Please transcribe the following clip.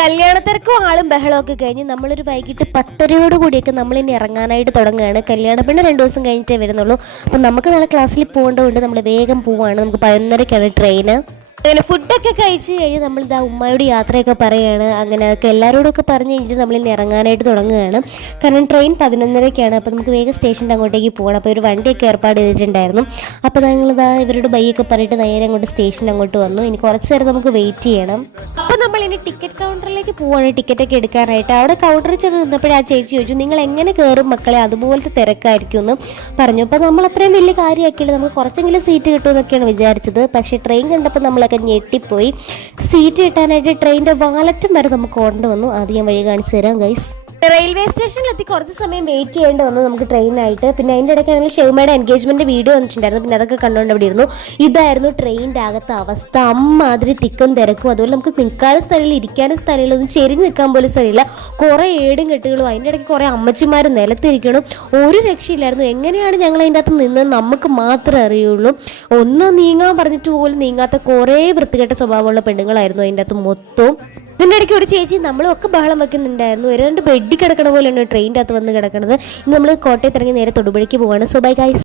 കല്യാണത്തിരക്കും ആളും ബഹളമൊക്കെ കഴിഞ്ഞ് നമ്മളൊരു വൈകിട്ട് 10:30 കൂടിയൊക്കെ നമ്മളിനി ഇറങ്ങാനായിട്ട് തുടങ്ങുകയാണ്. കല്യാണ പെണ്ണ് 2 ദിവസം കഴിഞ്ഞിട്ടേ വരുന്നുള്ളൂ. അപ്പം നമുക്ക് നാളെ ക്ലാസ്സിൽ പോകേണ്ടതുകൊണ്ട് നമ്മൾ വേഗം പോവുകയാണ്. നമുക്ക് 11:30ക്കാണ് ട്രെയിന്. അങ്ങനെ ഫുഡൊക്കെ കഴിച്ച് കഴിഞ്ഞ് നമ്മളിതാ ഉമ്മയോട് യാത്രയൊക്കെ പറയുകയാണ്. അങ്ങനെ ഒക്കെ എല്ലാവരോടൊക്കെ പറഞ്ഞ് കഴിഞ്ഞ് നമ്മളിനി ഇറങ്ങാനായിട്ട് തുടങ്ങുകയാണ്. കാരണം ട്രെയിൻ 11:30ക്കാണ്. അപ്പോൾ നമുക്ക് വേഗം സ്റ്റേഷൻ്റെ അങ്ങോട്ടേക്ക് പോകണം. അപ്പോൾ ഒരു വണ്ടിയൊക്കെ ഏർപ്പാട് ചെയ്തിട്ടുണ്ടായിരുന്നു. അപ്പോൾ ഞങ്ങളിതാ ഇവരോട് ബൈയൊക്കെ പറഞ്ഞിട്ട് നേരെ അങ്ങോട്ട് സ്റ്റേഷൻ്റെ അങ്ങോട്ട് വന്നു. ഇനി കുറച്ച് നേരം നമുക്ക് വെയിറ്റ് ചെയ്യണം. അപ്പോൾ നമ്മളിനി ടിക്കറ്റ് കൗണ്ടറിലേക്ക് പോവാണ് ടിക്കറ്റൊക്കെ എടുക്കാനായിട്ട്. അവിടെ കൗണ്ടറിൽ ചെന്ന് നിന്നപ്പോഴേ ആ ചേച്ചി ചോദിച്ചു, നിങ്ങൾ എങ്ങനെ കയറും മക്കളെ, അതുപോലത്തെ തിരക്കായിരിക്കും എന്ന് പറഞ്ഞു. അപ്പോൾ നമ്മൾ അത്രയും വലിയ കാര്യമാക്കിയില്ല, നമുക്ക് കുറച്ചെങ്കിലും സീറ്റ് കിട്ടുമെന്നൊക്കെയാണ് വിചാരിച്ചത്. പക്ഷേ ട്രെയിൻ കണ്ടപ്പോൾ നമ്മളൊക്കെ ഞെട്ടിപ്പോയി. സീറ്റ് കിട്ടാനായിട്ട് ട്രെയിനിൻ്റെ വാലറ്റും വരെ നമുക്ക് ഓടേണ്ടി വന്നു. അത് ഞാൻ വഴി കാണിച്ചു തരാം ഗൈസ്. റെയിൽവേ സ്റ്റേഷനിലെത്തി കുറച്ച് സമയം വെയിറ്റ് ചെയ്യേണ്ടി വന്നു നമുക്ക് ട്രെയിനായിട്ട്. പിന്നെ അതിൻ്റെ ഇടയ്ക്കാണെങ്കിൽ ഷെയ്മയുടെ എൻഗേജ്മെൻറ്റ് വീഡിയോ വന്നിട്ടുണ്ടായിരുന്നു. പിന്നെ അതൊക്കെ കണ്ടുകൊണ്ട് ഇവിടെ ഇരുന്നു. ഇതായിരുന്നു ട്രെയിനിൻ്റെ അകത്തെ അവസ്ഥ. അമ്മാതിരി തിക്കും തിരക്കും. അതുപോലെ നമുക്ക് നിൽക്കാനും സ്ഥലമില്ല, ഇരിക്കാനും സ്ഥലമില്ല, ഒന്നും ചെരിഞ്ഞ് നിൽക്കാൻ പോലും സ്ഥലമില്ല. കുറേ ഏടും കെട്ടുകളും, അതിൻ്റെ ഇടയ്ക്ക് കുറേ അമ്മച്ചിമാർ നിലത്തിരിക്കണം. ഒരു രക്ഷയില്ലായിരുന്നു. എങ്ങനെയാണ് ഞങ്ങൾ അതിൻ്റെ അകത്ത് നിന്ന് നമുക്ക് മാത്രമേ അറിയുള്ളൂ. ഒന്നും നീങ്ങാൻ പറഞ്ഞിട്ട് പോലും നീങ്ങാത്ത കുറേ വൃത്തികെട്ട സ്വഭാവമുള്ള പെണ്ണുങ്ങളായിരുന്നു അതിൻ്റെ അകത്ത് മൊത്തവും. ഇതിൻ്റെ ഇടയ്ക്ക് ഒരു ചേച്ചി നമ്മളൊക്കെ ബഹളം വെക്കുന്നുണ്ടായിരുന്നു. ഒരു 2 ബെഡി കിടക്കണ പോലെയാണ് ട്രെയിനിൻ്റെ അകത്ത് വന്ന് കിടക്കുന്നത്. ഇന്ന് നമ്മൾ കോട്ടയത്ത് ഇറങ്ങി നേരെ തൊടുപുഴയ്ക്ക് പോവാണ്. So bye guys.